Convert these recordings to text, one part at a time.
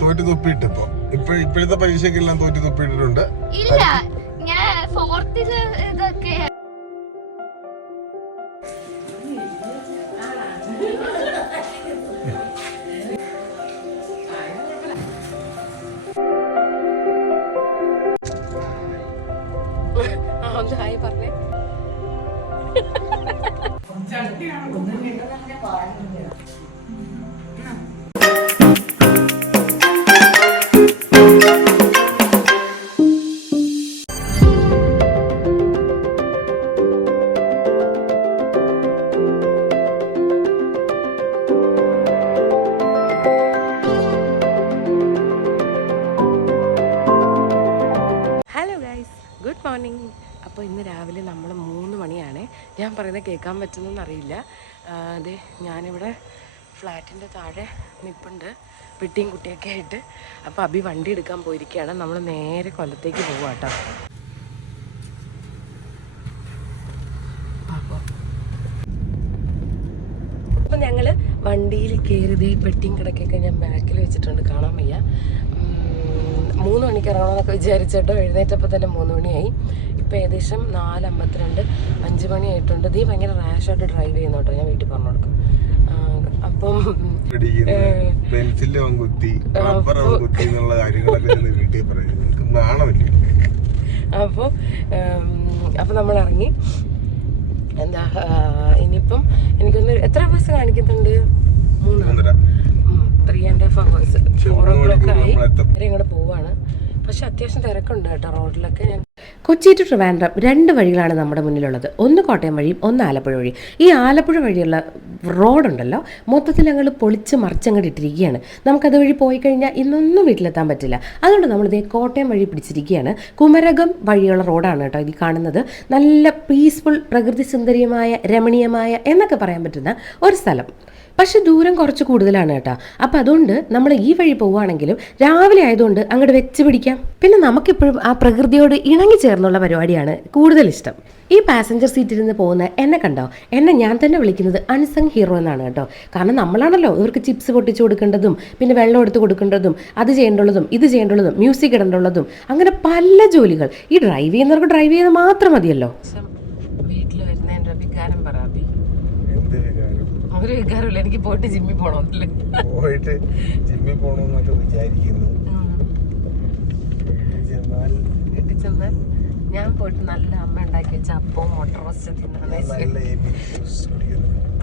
തോറ്റ് തുപ്പിയിട്ട് ഇപ്പൊ ഇപ്പൊ ഇപ്പോഴത്തെ പരീക്ഷയ്ക്കെല്ലാം തോറ്റ് തുപ്പിയിട്ടുണ്ട് ഇല്ല ഞാൻ ഇതൊക്കെ അപ്പോൾ ഇന്ന് രാവിലെ നമ്മൾ മൂന്ന് മണിയാണ്. ഞാൻ പറയുന്നത് കേൾക്കാൻ പറ്റുന്നതെന്ന് അറിയില്ല. അതെ ഞാനിവിടെ ഫ്ലാറ്റിന്റെ താഴെ നിൽപ്പുണ്ട് പെട്ടിയും കുട്ടിയൊക്കെ ആയിട്ട്. അപ്പോൾ അഭി വണ്ടി എടുക്കാൻ പോയിരിക്കുകയാണ്. നമ്മൾ നേരെ കൊല്ലത്തേക്ക് പോവാം കേട്ടോ അപ്പം ഞങ്ങൾ വണ്ടിയിൽ കയറിയത് പെട്ടിയും കിടക്കൊക്കെ ഞാൻ ബാക്കിൽ വെച്ചിട്ടുണ്ട്. കാണാൻ വയ്യ. മൂന്ന് മണിക്ക് ഇറങ്ങണമെന്നൊക്കെ വിചാരിച്ചിട്ടോ എഴുന്നേറ്റപ്പോൾ തന്നെ മൂന്ന് മണിയായി. ഇപ്പം ഏകദേശം നാല് അമ്പത്തിരണ്ട് അഞ്ച് മണിയായിട്ടുണ്ട്. നീ ഭയങ്കര റാഷായിട്ട് ഡ്രൈവ് ചെയ്യുന്നു കേട്ടോ ഞാൻ വീട്ടിൽ പറഞ്ഞു കൊടുക്കും. അപ്പം പെൻസിലും കുത്തി റബ്ബർ കുത്തി എന്നുള്ള കാര്യങ്ങളൊക്കെ വീട്ടിൽ നാണമില്ല. അപ്പോൾ അപ്പോൾ നമ്മൾ ഇറങ്ങി എന്താ ഇനിയിപ്പം എനിക്കൊന്ന് എത്ര ബസ് കാണിക്കുന്നുണ്ട്? മൂന്ന് മൂന്നര. Three and half hours four o'clock ആയി ഇങ്ങോട്ട് പോവാണ്. പക്ഷെ അത്യാവശ്യം തിരക്കുണ്ട് കേട്ടോ റോഡിലൊക്കെ ഞാൻ. കൊച്ചി ടു ട്രിവാൻഡ്രം രണ്ട് വഴികളാണ് നമ്മുടെ മുന്നിലുള്ളത്. ഒന്ന് കോട്ടയം വഴിയും ഒന്ന് ആലപ്പുഴ വഴി ഈ ആലപ്പുഴ വഴിയുള്ള റോഡുണ്ടല്ലോ മൊത്തത്തിൽ ഞങ്ങൾ പൊളിച്ച് മറിച്ചങ്ങോട്ട് ഇട്ടിരിക്കുകയാണ്. നമുക്കത് വഴി പോയി കഴിഞ്ഞാൽ ഇന്നൊന്നും വീട്ടിലെത്താൻ പറ്റില്ല. അതുകൊണ്ട് നമ്മൾ നമ്മളിതേ കോട്ടയം വഴി പിടിച്ചിരിക്കുകയാണ്. കുമരകം വഴിയുള്ള റോഡാണ് കേട്ടോ ഇത് കാണുന്നത്. നല്ല പീസ്ഫുൾ പ്രകൃതി സുന്ദരിയമായ രമണീയമായ എന്നൊക്കെ പറയാൻ പറ്റുന്ന ഒരു സ്ഥലം. പക്ഷെ ദൂരം കുറച്ച് കൂടുതലാണ് കേട്ടോ. അപ്പം അതുകൊണ്ട് നമ്മൾ ഈ വഴി പോവുകയാണെങ്കിലും രാവിലെ ആയതുകൊണ്ട് അങ്ങോട്ട് വെച്ച് പിടിക്കാം. പിന്നെ നമുക്കിപ്പോഴും ആ പ്രകൃതിയോട് ഇണങ്ങി ചേർന്നുള്ള പരിപാടിയാണ് കൂടുതൽ ഇഷ്ടം. ഈ പാസഞ്ചർ സീറ്റിൽ നിന്ന് പോകുന്ന എന്നെ കണ്ടോ? എന്നെ ഞാൻ തന്നെ വിളിക്കുന്നത് അൺസങ് ഹീറോ എന്നാണ് കേട്ടോ. കാരണം നമ്മളാണല്ലോ ഇവർക്ക് ചിപ്സ് പൊട്ടിച്ചു കൊടുക്കേണ്ടതും പിന്നെ വെള്ളം എടുത്ത് കൊടുക്കേണ്ടതും അത് ചെയ്യേണ്ടുള്ളതും ഇത് ചെയ്യേണ്ടുള്ളതും മ്യൂസിക് ഇടേണ്ടുള്ളതും അങ്ങനെ പല ജോലികൾ. ഈ ഡ്രൈവ് ചെയ്യുന്നവർക്ക് ഡ്രൈവ് ചെയ്യുന്നത് മാത്രം മതിയല്ലോ വീട്ടിൽ വരുന്നതിന്റെ വികാരം പറ അഭി എന്ത് കാര്യം ഒരു വികാരമില്ല എനിക്ക് പോയിട്ട് ജിമ്മിൽ പോകണമെന്നില്ല പോയിട്ട് ജിമ്മിൽ പോകണമെന്നൊക്കെ വിചാരിക്കുന്നു. വീട്ടിൽ ചെന്നാൽ ഞാൻ പോയിട്ട് നല്ല അമ്മ ഉണ്ടാക്കി വെച്ച അപ്പവും മുട്ട റോസ്റ്റ്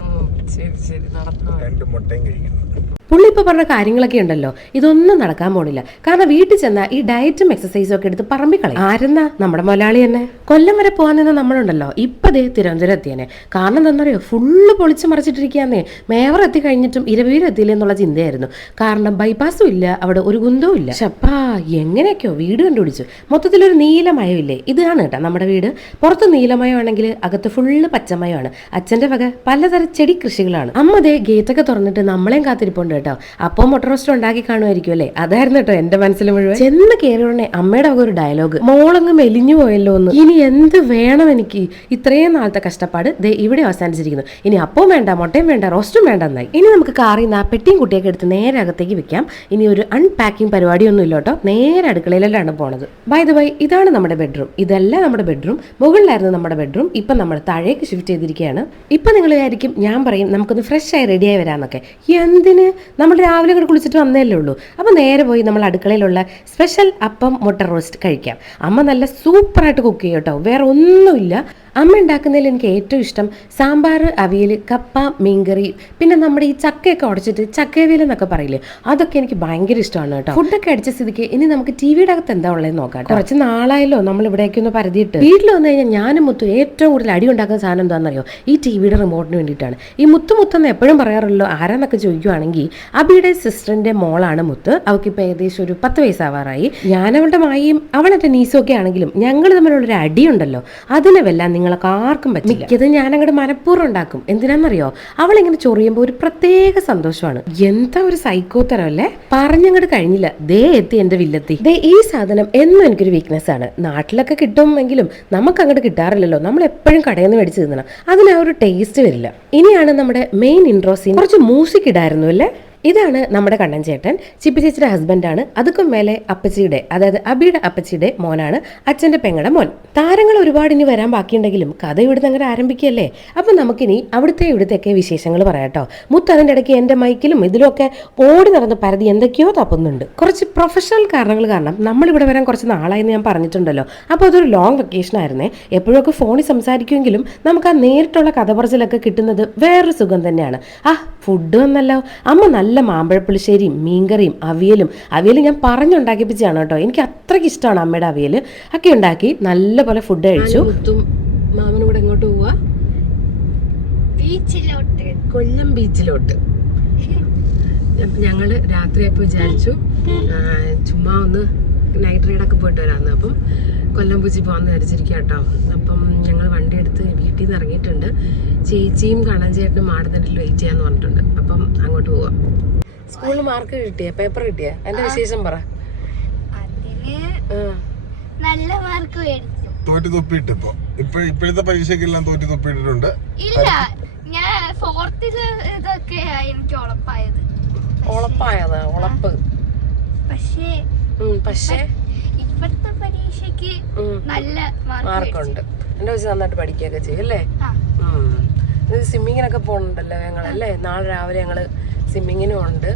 ഉം, ശരി ശരി നടന്നു. രണ്ട് മുട്ടയും കഴിക്കുന്നു. പുള്ളി ഇപ്പോൾ പറഞ്ഞ കാര്യങ്ങളൊക്കെ ഉണ്ടല്ലോ. ഇതൊന്നും നടക്കാൻ പോണില്ല. കാരണം വീട്ടിൽ ചെന്നാൽ ഈ ഡയറ്റും എക്സസൈസും ഒക്കെ എടുത്ത് പറമ്പിക്കളയും. ആരെന്നാ? നമ്മുടെ മലയാളി തന്നെ. കൊല്ലം വരെ പോകാൻ നിന്ന നമ്മളുണ്ടല്ലോ. ഇപ്പൊ ദേ തിരുവനന്തപുരം എത്തിയനെ. കാരണം എന്താണെന്നറിയോ ഫുള്ള് പൊളിച്ച് മറിച്ചിട്ടിരിക്കാന്നേ. മേവർ എത്തി കഴിഞ്ഞിട്ടും ഇരവീരം എത്തിയില്ല എന്നുള്ള ചിന്തയായിരുന്നു. കാരണം ബൈപ്പാസും ഇല്ല. അവിടെ ഒരു കുന്തവും ഇല്ല. ഷപ്പാ എങ്ങനെയൊക്കെയോ വീട് കണ്ടുപിടിച്ചു. മൊത്തത്തിലൊരു നീലമയമില്ലേ ഇതാണ് കേട്ടോ നമ്മുടെ വീട്. പുറത്ത് നീലമയമാണെങ്കിൽ അകത്ത് ഫുള്ള് പച്ചമയമാണ് അച്ഛന്റെ വക പലതരം ചെടി കൃഷികളാണ്. അമ്മ ദേ ഗേറ്റൊക്കെ തുറന്നിട്ട് നമ്മളെയും കാത്തിരിപ്പുണ്ട്. കേട്ടോ. അപ്പം മുട്ട റോസ്റ്റ് ഉണ്ടാക്കി കാണുമായിരിക്കും അല്ലേ? അതായിരുന്നു കേട്ടോ എന്റെ മനസ്സിൽ മുഴുവൻ. ചെന്ന് കയറിയോടനെ അമ്മയുടെ ഒരു ഡയലോഗ് മോളങ്ങ് മെലിഞ്ഞു പോയല്ലോ എന്ന്. ഇനി എന്ത് വേണം എനിക്ക്? ഇത്രയും നാളത്തെ കഷ്ടപ്പാട് ദേ ഇവിടെ അവസാനിച്ചിരിക്കുന്നു. ഇനി അപ്പവും വേണ്ട മുട്ടയും വേണ്ട റോസ്റ്റും വേണ്ട എന്നായി. ഇനി നമുക്ക് കാറിൽ നിന്ന് ആ പെട്ടിയും കുട്ടിയൊക്കെ എടുത്ത് നേരെ അകത്തേക്ക് വെക്കാം. ഇനി ഒരു അൺപാക്കിംഗ് പരിപാടിയൊന്നും ഇല്ല കേട്ടോ നേരെ അടുക്കളയിലാണ് പോണത്. ബൈ ദ ബൈ ഇതാണ് നമ്മുടെ ബെഡ്റൂം ഇതല്ല നമ്മുടെ ബെഡ്റൂം മുകളിലായിരുന്നു നമ്മുടെ ബെഡ്റൂം ഇപ്പം നമ്മൾ താഴേക്ക് ഷിഫ്റ്റ് ചെയ്തിരിക്കുകയാണ്. ഇപ്പം നിങ്ങൾ വിചാരിക്കും ഞാൻ പറയും നമുക്കൊന്ന് ഫ്രഷ് ആയി റെഡിയായി വരാമെന്നൊക്കെ എന്തിന്? നമ്മൾ രാവിലെ കൂടെ കുളിച്ചിട്ട് വന്നേല്ലേ ഉള്ളൂ. അപ്പോൾ നേരെ പോയി നമ്മൾ അടുക്കളയിലുള്ള സ്പെഷ്യൽ അപ്പം മുട്ട റോസ്റ്റ് കഴിക്കാം. അമ്മ നല്ല സൂപ്പറായിട്ട് കുക്ക് ചെയ്യും കേട്ടോ. വേറെ ഒന്നുമില്ല. അമ്മ ഉണ്ടാക്കുന്നതിൽ എനിക്ക് ഏറ്റവും ഇഷ്ടം സാമ്പാർ അവിയൽ കപ്പ മീൻകറി പിന്നെ നമ്മുടെ ഈ ചക്കയൊക്കെ ഉടച്ചിട്ട് ചക്കവേല എന്നൊക്കെ പറയില്ലേ? അതൊക്കെ എനിക്ക് ഭയങ്കര ഇഷ്ടമാണ് കേട്ടോ. ഫുഡൊക്കെ അടിച്ച സ്ഥിതിക്ക് ഇനി നമുക്ക് ടി വിയുടെ അകത്ത് എന്താ ഉള്ളതെന്ന് നോക്കാം. കുറച്ച് നാളായല്ലോ നമ്മൾ ഇവിടേക്ക് ഒന്ന് പരതിയിട്ട്. വീട്ടിൽ വന്നു കഴിഞ്ഞാൽ ഞാനും മുത്തും ഏറ്റവും കൂടുതൽ അടി ഉണ്ടാക്കുന്ന സാധനം എന്താണെന്നറിയോ? ഈ ടി വിയുടെ റിമോട്ടിന് വേണ്ടിയിട്ടാണ്. ഈ മുത്തു മുത്തെന്ന് എപ്പോഴും പറയാറുള്ളൂ ആരാന്നൊക്കെ ചോദിക്കുവാണെങ്കിൽ അബിയുടെ സിസ്റ്ററിന്റെ മോളാണ് മുത്ത്. അവൾക്കിപ്പോൾ ഏകദേശം ഒരു പത്ത് വയസ്സാവാറായി. ഞാനവളുടെ മായയും അവളെ നീസും ഒക്കെ ആണെങ്കിലും ഞങ്ങൾ തമ്മിലുള്ളൊരു അടിയുണ്ടല്ലോ. അതിനെ വെല്ലാൻ നിങ്ങൾക്ക് ആർക്കും പറ്റില്ല. മിക്കത് ഞാൻ അങ്ങോട്ട് മനഃപൂർവം ഉണ്ടാക്കും. എന്തിനാണെന്നറിയോ അവളിങ്ങനെ ചൊറിയുമ്പോൾ ഒരു പ്രത്യേക സന്തോഷമാണ്. എന്താ ഒരു സൈക്കോത്തരം തരം അല്ലേ പറഞ്ഞങ്ങോട്ട് കഴിഞ്ഞില്ല. ദേ എത്തി എന്റെ വില്ലെത്തി. ദേ ഈ സാധനം എന്നും എനിക്കൊരു വീക്ക്നെസ് ആണ്. നാട്ടിലൊക്കെ കിട്ടുമെങ്കിലും നമുക്ക് അങ്ങോട്ട് കിട്ടാറില്ലല്ലോ. നമ്മൾ എപ്പോഴും കടയിൽ നിന്ന് മേടിച്ച് തിന്നണം. അതിന് ആ ഒരു ടേസ്റ്റ് വരില്ല. ഇനിയാണ് നമ്മുടെ മെയിൻ ഇൻട്രോ സീൻ കുറച്ച് മ്യൂസിക് ഇടായിരുന്നു അല്ലേ? ഇതാണ് നമ്മുടെ കണ്ണൻ ചേട്ടൻ. ചിപ്പി ചേച്ചിയുടെ ഹസ്ബൻഡാണ് അതുക്കും മേലെ അപ്പച്ചിയുടെ അതായത് അബിയുടെ അപ്പച്ചിയുടെ മോനാണ് അച്ഛന്റെ പെങ്ങളുടെ മോൻ. താരങ്ങൾ ഒരുപാട് ഇനി വരാൻ ബാക്കിയുണ്ടെങ്കിലും കഥ ഇവിടുന്ന് അങ്ങനെ ആരംഭിക്കുകയല്ലേ? അപ്പൊ നമുക്കിനി അവിടുത്തെ ഇവിടുത്തെയൊക്കെ വിശേഷങ്ങൾ പറയാട്ടോ മുത്ത് അതിന്റെ ഇടയ്ക്ക് എന്റെ മൈക്കിലും ഇതിലൊക്കെ ഓടി നടന്ന് പരതി എന്തൊക്കെയോ തപ്പുന്നുണ്ട്. കുറച്ച് പ്രൊഫഷണൽ കാരണങ്ങൾ കാരണം നമ്മൾ ഇവിടെ വരാൻ കുറച്ച് നാളായെന്ന് ഞാൻ പറഞ്ഞിട്ടുണ്ടല്ലോ. അപ്പോൾ അതൊരു ലോങ് വെക്കേഷൻ ആയിരുന്നേ. എപ്പോഴൊക്കെ ഫോണിൽ സംസാരിക്കുമെങ്കിലും നമുക്ക് ആ നേരിട്ടുള്ള കഥ പറച്ചിലൊക്കെ കിട്ടുന്നത് വേറൊരു സുഖം തന്നെയാണ്. ആ ഫുഡ് വന്നല്ലോ അമ്മ നല്ല മാമ്പഴപ്പുളിശ്ശേരിയും മീൻകറിയും അവിയലും അവിയൽ ഞാൻ പറഞ്ഞുണ്ടാക്കിപ്പിച്ചാണ് കേട്ടോ. എനിക്ക് അത്രയ്ക്ക് ഇഷ്ടമാണ് അമ്മയുടെ അവിയൽ ഒക്കെ ഉണ്ടാക്കി നല്ല പോലെ ഫുഡ് കഴിച്ചു മുത്തും മാമനും എങ്ങോട്ട് പോവാ. ബീച്ചിലോട്ട്. കൊല്ലം ബീച്ചിലോട്ട്. അപ്പൊ ഞങ്ങൾ രാത്രിയപ്പോ വിചാരിച്ചു ചുമ്മാ ഒന്ന് നൈറ്റ് റൈഡൊക്കെ പോയിട്ട് വരാന്ന്. അപ്പം കൊല്ലം പൂജി പോകാമെന്ന് വിചാരിച്ചിരിക്കുക കേട്ടോ. അപ്പം ഞങ്ങൾ വണ്ടി എടുത്ത് വീട്ടിൽ നിന്ന് ഇറങ്ങിയിട്ടുണ്ട്. ചേച്ചിയും കണ്ണൻ ചേട്ടനും മാടുന്നതിൽ വെയിറ്റ് ചെയ്യാന്ന് പറഞ്ഞിട്ടുണ്ട്. അപ്പം അങ്ങോട്ട് പോവാം. സ്കൂളിൽ മാർക്ക് കിട്ടിയ? പേപ്പർ കിട്ടിയ? എന്റെ വിശേഷം പറ. അതിന് നല്ല മാർക്ക് തോറ്റി ഇപ്പൊ ഇപ്പോഴത്തെ തോറ്റി ഇല്ല. ഞാൻ ഇതൊക്കെ എനിക്ക് ഉളപ്പായതാ. ഉളപ്പ്. പക്ഷേ ഉം, പക്ഷേ ഇപ്പോഴത്തെ പരീക്ഷയ്ക്ക് നല്ല മാർക്ക് മാർക്കുണ്ട്. എന്റെ വെച്ച് നന്നായിട്ട് പഠിക്കുകയൊക്കെ ചെയ്യും അല്ലേ? സ്വിമ്മിങ്ങിനൊക്കെ പോകണുണ്ടല്ലോ ഞങ്ങളല്ലേ നാളെ രാവിലെ ഞങ്ങൾ സ്വിമ്മിങ്ങിനും ഉണ്ട്.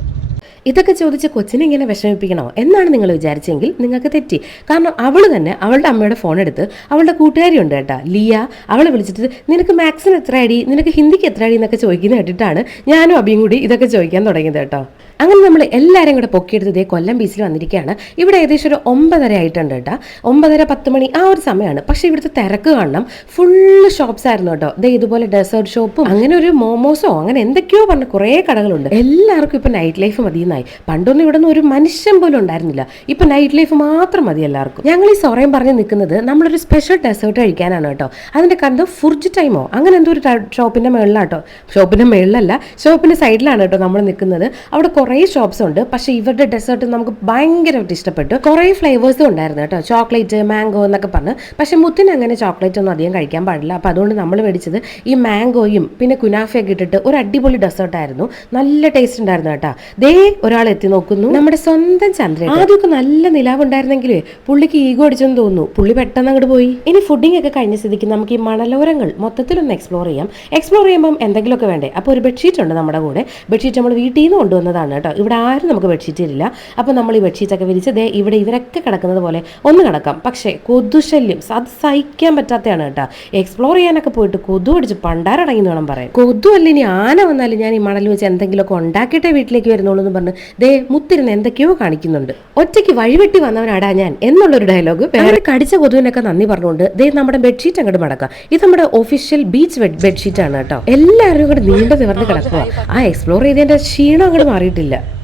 ഇതൊക്കെ ചോദിച്ച കൊച്ചിനെ ഇങ്ങനെ വിഷമിപ്പിക്കണോ? എന്നാണ് നിങ്ങൾ വിചാരിച്ചെങ്കിൽ നിങ്ങൾക്ക് തെറ്റി. കാരണം അവൾ തന്നെ അവളുടെ അമ്മയുടെ ഫോൺ എടുത്ത് അവളുടെ കൂട്ടുകാരി ഉണ്ട് കേട്ടാ ലിയ. അവളെ വിളിച്ചിട്ട് നിനക്ക് മാത്സിന് എത്ര അടി നിനക്ക് ഹിന്ദിക്ക് എത്ര അടി എന്നൊക്കെ ചോദിക്കുന്ന കേട്ടിട്ടാണ് ഞാനും അബിയും കൂടി ഇതൊക്കെ ചോദിക്കാൻ തുടങ്ങിയത് കേട്ടോ. അങ്ങനെ നമ്മൾ എല്ലാവരും കൂടെ പൊക്കിയെടുത്ത് ഇതേ കൊല്ലം ബീച്ചിൽ വന്നിരിക്കുകയാണ് ഇവിടെ ഏകദേശം ഒരു ഒമ്പതര ആയിട്ടുണ്ട് കേട്ടോ. ഒമ്പതര പത്ത് മണി ആ ഒരു സമയമാണ് പക്ഷേ ഇവിടുത്തെ തിരക്ക് കാണണം. ഫുള്ള് ഷോപ്സ് ആയിരുന്നു കേട്ടോ. ഇതേ ഇതുപോലെ ഡെസേർട്ട് ഷോപ്പും അങ്ങനെ ഒരു മോമോസോ അങ്ങനെ എന്തൊക്കെയോ പറഞ്ഞ കുറേ കടകളുണ്ട്. എല്ലാവർക്കും ഇപ്പം നൈറ്റ് ലൈഫ് മതിയെന്നായി. പണ്ടൊന്നും ഇവിടെ നിന്ന് ഒരു മനുഷ്യൻ പോലും ഉണ്ടായിരുന്നില്ല. ഇപ്പം നൈറ്റ് ലൈഫ് മാത്രം മതി എല്ലാവർക്കും. ഞങ്ങൾ ഈ സൊറയും പറഞ്ഞ് നിൽക്കുന്നത് നമ്മളൊരു സ്പെഷ്യൽ ഡെസേർട്ട് കഴിക്കാനാണ് കേട്ടോ. അതിന്റെ കാരണം ഫുർജ് ടൈമോ അങ്ങനെ എന്തോ ഒരു ഷോപ്പിന്റെ മേളിലാട്ടോ ഷോപ്പിന്റെ മേളിലല്ല ഷോപ്പിന്റെ സൈഡിലാണ് കേട്ടോ നമ്മൾ നിൽക്കുന്നത്. അവിടെ കുറേ ഷോപ്സ് ഉണ്ട്. പക്ഷേ ഇവരുടെ ഡെസേർട്ട് നമുക്ക് ഭയങ്കരമായിട്ട് ഇഷ്ടപ്പെട്ടു. കുറേ ഫ്ലേവേഴ്സും ഉണ്ടായിരുന്നു കേട്ടോ. ചോക്ലേറ്റ് മാംഗോ എന്നൊക്കെ പറഞ്ഞ്. പക്ഷെ മുത്തിന് അങ്ങനെ ചോക്ലേറ്റ് ഒന്നും അധികം കഴിക്കാൻ പാടില്ല. അപ്പോൾ അതുകൊണ്ട് നമ്മൾ മേടിച്ചത് ഈ മാംഗോയും പിന്നെ കുനാഫയൊക്കെ ഇട്ടിട്ട് ഒരു അടിപൊളി ഡെസേർട്ടായിരുന്നു നല്ല ടേസ്റ്റ് ഉണ്ടായിരുന്നു കേട്ടോ. ദേ ഒരാൾ എത്തി നോക്കുന്നു. നമ്മുടെ സ്വന്തം ചന്ദ്രൻ ആദ്യമൊക്കെ നല്ല നിലാവുണ്ടായിരുന്നെങ്കിലേ പുള്ളിക്ക് ഈഗോ അടിച്ചെന്ന് തോന്നുന്നു. പുള്ളി പെട്ടെന്ന് അങ്ങോട്ട് പോയി. ഇനി ഫുഡിംഗ് ഒക്കെ കഴിഞ്ഞ സ്ഥിതിക്ക് നമുക്ക് ഈ മണലോരങ്ങൾ മൊത്തത്തിലൊന്ന് എക്സ്പ്ലോർ ചെയ്യാം. എക്സ്പ്ലോർ ചെയ്യുമ്പം എന്തെങ്കിലുമൊക്കെ വേണ്ടേ? അപ്പോൾ ഒരു ബെഡ്ഷീറ്റ് ഉണ്ട് നമ്മുടെ കൂടെ. ബെഡ്ഷീറ്റ് നമ്മൾ വീട്ടിൽ നിന്ന് കൊണ്ടുവന്നതാണ് കേട്ടോ. ഇവിടെ ആരും നമുക്ക് ബെഡ്ഷീറ്റ് തരില്ല അപ്പോൾ നമ്മൾ ഈ ബെഡ്ഷീറ്റൊക്കെ വിരിച്ച് ദേ ഇവിടെ ഇവരൊക്കെ കിടക്കുന്നത് പോലെ ഒന്ന് കിടക്കാം. പക്ഷേ കൊതുശല്യം അത് സഹിക്കാൻ പറ്റാത്തതാണ് കേട്ടോ. എക്സ്പ്ലോർ ചെയ്യാനൊക്കെ പോയിട്ട് കൊതു അടിച്ച് പണ്ടാരടങ്ങി വേണം പറയാം കൊതു അല്ല ഇനി ആന വന്നാലും ഞാൻ ഈ മണൽ വെച്ച് എന്തെങ്കിലുമൊക്കെ ഉണ്ടാക്കിയിട്ടേ വീട്ടിലേക്ക് വരുന്നുള്ളൂ എന്ന് പറഞ്ഞ് ദേ മുത്തിരുന്ന് എന്തൊക്കെയോ കാണിക്കുന്നുണ്ട്. ഒറ്റയ്ക്ക് വഴിവെട്ടി വന്നവനാടാ ഞാൻ എന്നുള്ളൊരു ഡയലോഗ് വേറെ കടിച്ച കൊതുവിനൊക്കെ നന്ദി പറഞ്ഞുകൊണ്ട് ദേ നമ്മുടെ ബെഡ്ഷീറ്റ് അങ്ങോട്ട് മടക്കാം. ഇത് നമ്മുടെ ഒഫീഷ്യൽ ബീച്ച് ബെഡ്ഷീറ്റ് ആണ് കേട്ടോ. എല്ലാവരും കൂടെ നീണ്ടു നിവർന്ന് കിടക്കുക ആ എക്സ്പ്ലോർ ചെയ്തതിന്റെ ക്ഷീണം അങ്ങോട്ട് മാറിയിട്ടില്ല. இல்லை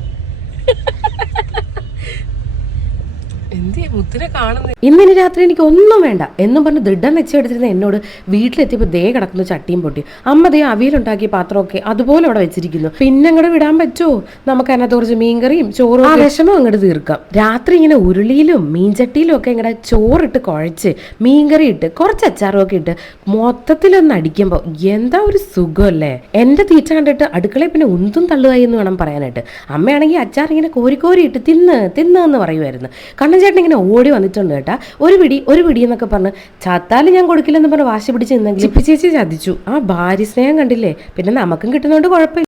ഇന്നിനി രാത്രി എനിക്ക് ഒന്നും വേണ്ട. എന്നും പറഞ്ഞ് ദൃഢം വെച്ചെടുത്തിരുന്ന എന്നോട് വീട്ടിലെത്തിയപ്പോൾ ദേ കിടക്കുന്നു ചട്ടിയും പൊട്ടി. അമ്മ ദേ അവിയലുണ്ടാക്കിയ പാത്രമൊക്കെ അതുപോലെ അവിടെ വെച്ചിരിക്കുന്നു. പിന്നെ അങ്ങോട്ട് വിടാൻ പറ്റുമോ നമുക്ക് അതിനകത്ത് കുറച്ച് മീൻകറിയും ചോറും ആ വിഷമം അങ്ങോട്ട് തീർക്കാം. രാത്രി ഇങ്ങനെ ഉരുളിയിലും മീൻചട്ടിയിലും ഒക്കെ ഇങ്ങനെ ചോറിട്ട് കുഴച്ച് മീൻകറി ഇട്ട് കുറച്ച് അച്ചാറും ഒക്കെ ഇട്ട് മൊത്തത്തിലൊന്ന് അടിക്കുമ്പോൾ എന്താ ഒരു സുഖമല്ലേ? എന്റെ തീറ്റ കണ്ടിട്ട് അടുക്കളയിൽ പിന്നെ ഉന്തും തള്ളുകയെന്ന് എന്ന് വേണം പറയാനായിട്ട്. അമ്മയാണെങ്കിൽ അച്ചാർ ഇങ്ങനെ കോരി കോരി ഇട്ട് തിന്ന് തിന്ന് എന്ന് പറയുമായിരുന്നു കണ്ണൻ ചേട്ടൻ ഇങ്ങനെ ഓടി വന്നിട്ടുണ്ട് കേട്ടാ. ഒരു പിടി ഒരു പിടി എന്നൊക്കെ പറഞ്ഞ് ചത്താലും ഞാൻ കൊടുക്കില്ലെന്ന് പറഞ്ഞ് വാശി പിടിച്ച് നിന്നെങ്കിൽ ചിപ്പി ചേച്ചി ചതിച്ചു. ആ ഭാര്യ സ്നേഹം കണ്ടില്ലേ? പിന്നെ നമുക്കും കിട്ടുന്നതുകൊണ്ട് കുഴപ്പമില്ല.